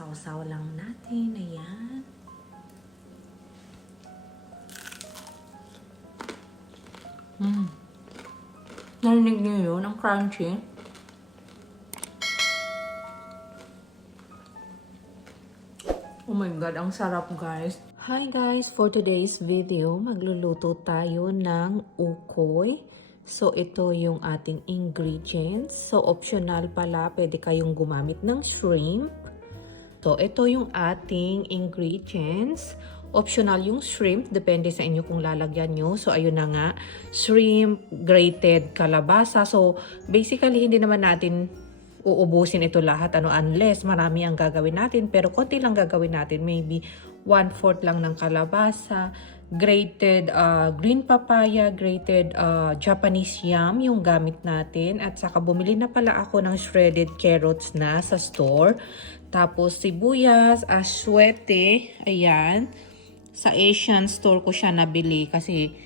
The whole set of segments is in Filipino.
Sausaw lang natin. Ayan. Narinig niyo yun? Ang crunchy. Oh my God, ang sarap guys. Hi guys, for today's video, magluluto tayo ng ukoy. So ito yung ating ingredients. So optional pala, pwede kayong gumamit ng shrimp. So ito yung ating ingredients. Optional yung shrimp, depende sa inyo kung lalagyan nyo. So ayun na nga, shrimp, grated kalabasa. So basically hindi naman natin uubusin ito lahat unless marami ang gagawin natin, pero konti lang gagawin natin, maybe 1/4 lang ng kalabasa, grated green papaya, grated Japanese yam yung gamit natin, at saka bumili na pala ako ng shredded carrots na sa store, tapos sibuyas, aswete, ayan, sa Asian store ko siya nabili kasi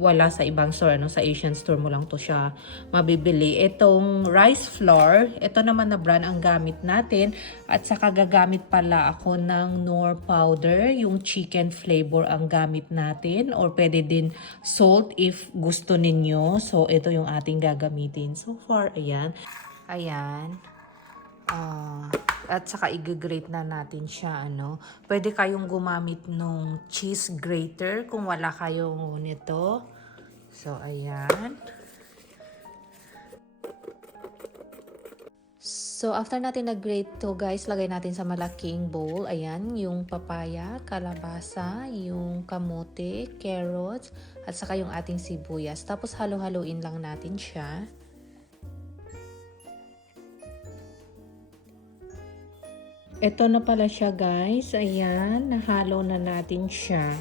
wala sa ibang store, sa Asian store mo lang to siya mabibili. Itong rice flour, ito naman na brand ang gamit natin, at saka gagamit pala ako ng Knorr powder, yung chicken flavor ang gamit natin, or pwede din salt if gusto ninyo. So ito yung ating gagamitin so far. Ayan, at saka i-grate na natin siya, Pwede kayong gumamit nung cheese grater kung wala kayong nito. So, ayan. So, after natin nag-grate to, guys, lagay natin sa malaking bowl. Ayan, yung papaya, kalabasa, yung kamote, carrots, at saka yung ating sibuyas. Tapos, halo-haloin lang natin siya. Ito na pala siya guys. Ayan, nahalo na natin siya.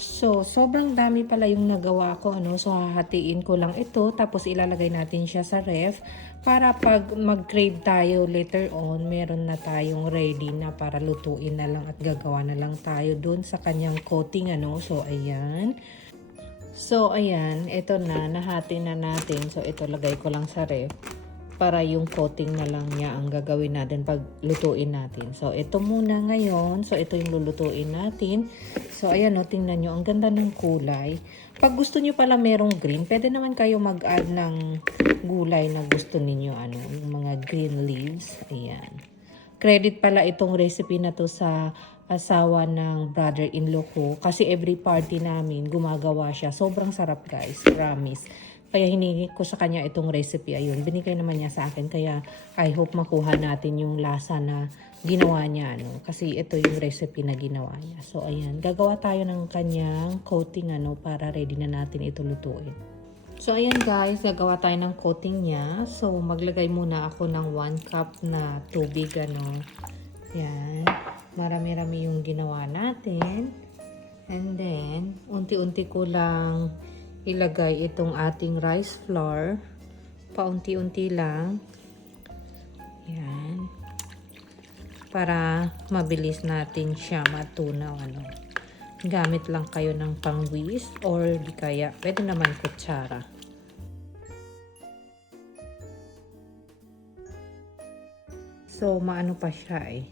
So, sobrang dami pala yung nagawa ko. So, hahatiin ko lang ito. Tapos, ilalagay natin siya sa ref. Para pag mag-crave tayo later on, meron na tayong ready na para lutuin na lang at gagawa na lang tayo dun sa kanyang coating. So, ayan. So, ayan. Ito na. Nahati na natin. So, ito lagay ko lang sa ref. Para yung coating na lang niya ang gagawin natin pag lutuin natin. So, ito muna ngayon. So, ito yung lulutuin natin. So, ayan tingnan nyo. Ang ganda ng kulay. Pag gusto nyo pala merong green, pwede naman kayo mag-add ng gulay na gusto ninyo. Yung mga green leaves. Ayan. Credit pala itong recipe na to sa asawa ng brother-in-law ko. Kasi every party namin, gumagawa siya. Sobrang sarap guys. Promise. Kaya hiningi ko sa kanya itong recipe. Ayun, binigay naman niya sa akin. Kaya I hope makuha natin yung lasa na ginawa niya. Kasi ito yung recipe na ginawa niya. So, ayan. Gagawa tayo ng kanyang coating para ready na natin ito lutuin. So, ayan guys. Gagawa tayo ng coating niya. So, maglagay muna ako ng 1 cup na tubig. Ayan. Marami-rami yung ginawa natin. And then, unti-unti ko lang ilagay itong ating rice flour. Paunti-unti lang. Yan. Para mabilis natin siya matunaw. Gamit lang kayo ng pangwis or di kaya pwede naman kutsara. So, maano pa siya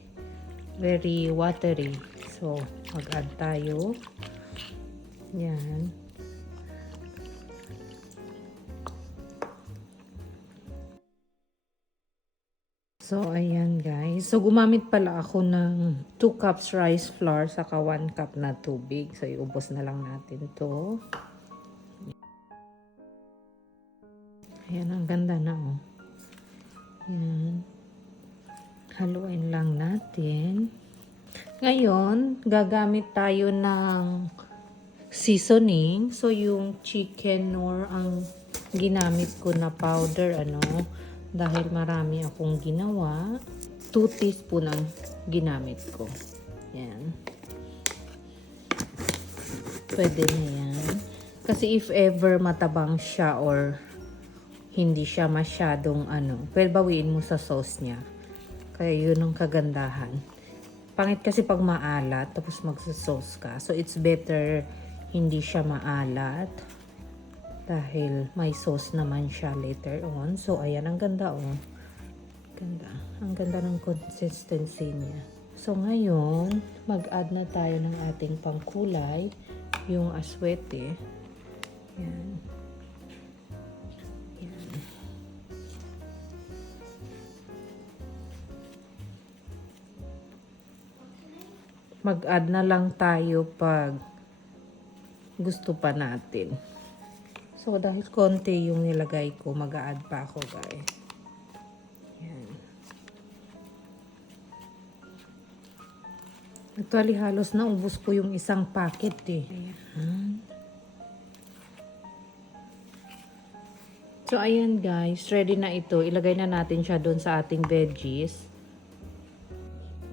very watery. So, mag-add tayo. Yan. So, ayan guys. So, gumamit pala ako ng 2 cups rice flour saka 1 cup na tubig. So, iubos na lang natin to. Ayan, ang ganda na Ayan. Haluin lang natin. Ngayon, gagamit tayo ng seasoning. So, yung chicken Knorr ang ginamit ko na powder, dahil marami akong ginawa. 2 teaspoon ang ginamit ko. Yan. Pwede na yan. Kasi if ever matabang siya or hindi siya masyadong pwede bawiin mo sa sauce niya. Kaya yun ang kagandahan. Pangit kasi pag maalat, tapos magsa-sauce ka. So, it's better hindi siya maalat. Dahil may sauce naman siya later on. So, ayan, ang ganda Ganda. Ang ganda ng consistency niya. So ngayon, mag-add na tayo ng ating pangkulay, yung aswete. Yan. Yan. Mag-add na lang tayo pag gusto pa natin. So dahil konti yung nilagay ko, mag-add pa ako, guys. Yan. Actually, halos naubos ko yung isang packet eh. Ayan. So, ayan guys. Ready na ito. Ilagay na natin siya doon sa ating veggies.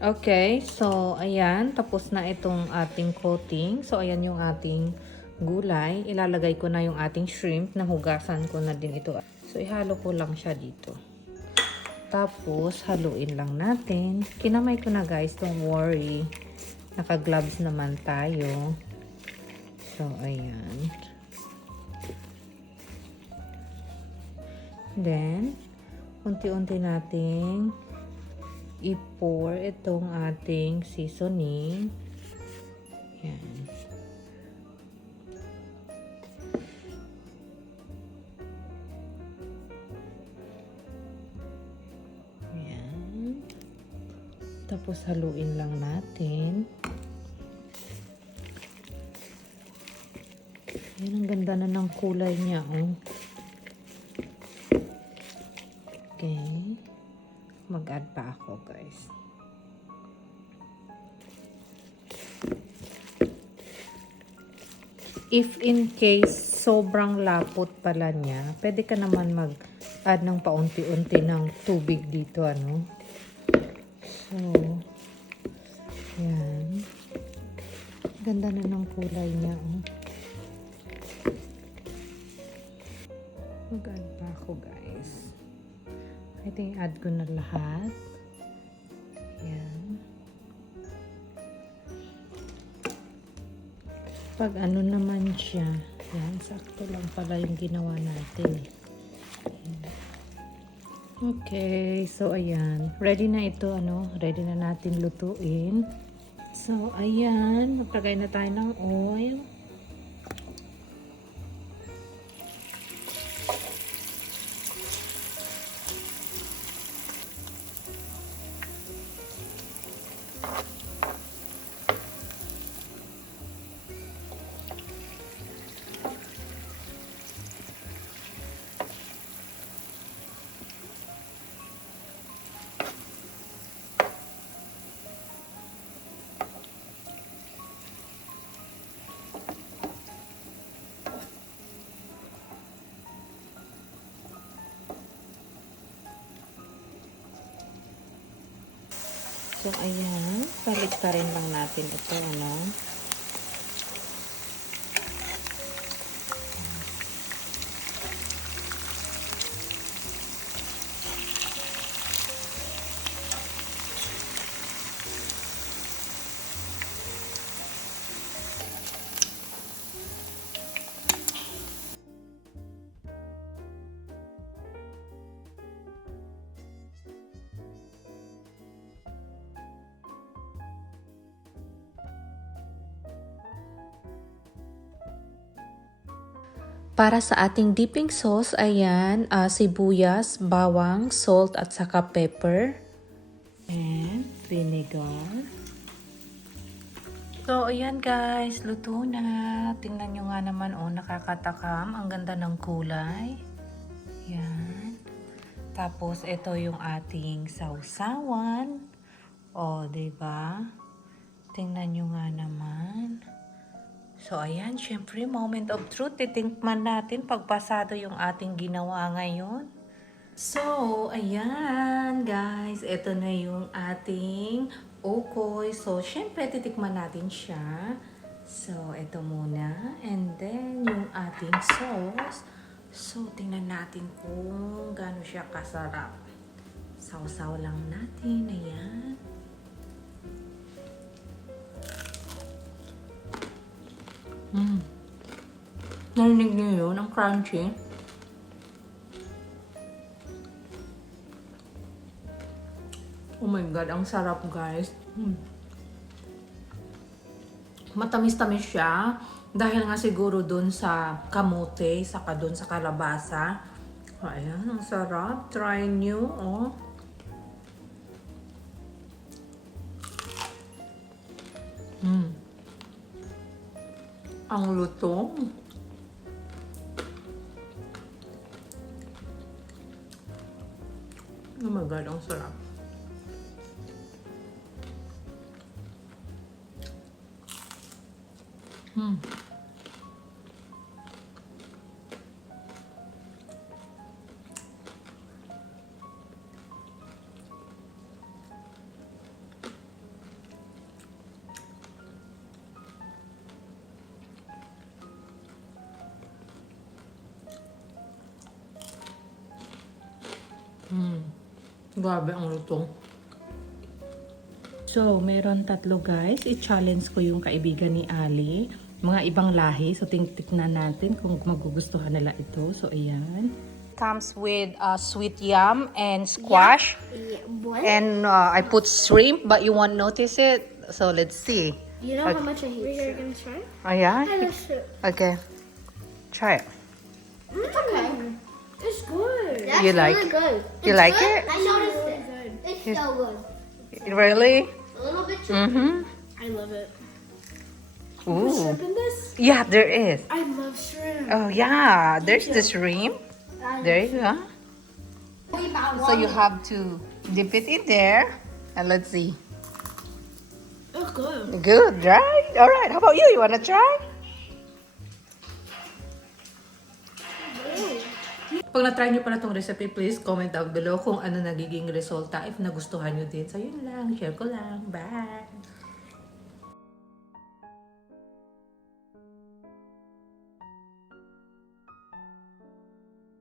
Okay. So, ayan. Tapos na itong ating coating. So, ayan yung ating gulay. Ilalagay ko na yung ating shrimp. Nahugasan ko na din ito. So, ihalo ko lang siya dito. Tapos, haluin lang natin. Kinamay ko na guys. Don't worry. Naka-gloves naman tayo. So, ayan. Then, unti-unti nating i-pour itong ating seasoning. Ayan. Ayan. Tapos, haluin lang natin. Ayan, ang ganda na ng kulay niya, oh. Okay. Mag-add pa ako, guys. If in case sobrang lapot pala niya, pwede ka naman mag-add ng paunti-unti ng tubig dito, ano. So, yan. Ganda na ng kulay niya, oh. Mag-add pa ako, guys. I think add ko na lahat. Ayan. Pag ano naman siya, yan, sakto lang pala yung ginawa natin. Ayan. Okay, so ayan. Ready na ito, ano? Ready na natin lutuin. So, ayan. Maglagay na tayo ng oil. So, ayan. Paligtarin lang natin ito, ano. Para sa ating dipping sauce, ayan, sibuyas, bawang, salt at saka pepper. And vinegar. So, ayan guys, luto na. Tingnan nyo nga naman, oh, nakakatakam. Ang ganda ng kulay. Ayan. Tapos, ito yung ating sausawan. Oh, diba? Tingnan nyo nga naman. So, ayan, syempre, moment of truth. Titingnan natin pagpasado yung ating ginawa ngayon. So, ayan, guys. Ito na yung ating okoy. So, syempre, titikman natin siya. So, ito muna. And then, yung ating sauce. So, tingnan natin kung gaano siya kasarap. Sausaw lang natin. Ayan. Narinig niyo yun? Ang crunchy. Oh my God, ang sarap guys. Matamis-tamis siya. Dahil nga siguro dun sa kamote, saka dun sa kalabasa. Ayan, ang sarap. Try nyo, oh. Ang lutong. Oh my God, ang sarap. Grabe ang lutong. So, meron tatlo guys. I-challenge ko yung kaibigan ni Ali. Mga ibang lahi. So, tingnan natin kung magugustuhan nila ito. So, ayan. Comes with sweet yam and squash. Yeah, what? And I put shrimp, but you won't notice it. So, let's see. You know how much I hate shrimp. Gonna try? Ayan. I love shrimp. Okay. Try it. It's okay. It's good. That's You like- really good. you It's like good? it? I noticed it. It's so good. Really? A little bit too. Mm-hmm. I love it. Ooh. Shrimp in this? Yeah, there is. I love shrimp. Oh, yeah. There's the shrimp. There you go. So you have to dip it in there. And let's see. It's good. Good, right? All right. How about you? You want to try? Pag na-try nyo pala itong recipe, please comment down below kung ano nagiging resulta if nagustuhan nyo din. So, yun lang. Share ko lang. Bye!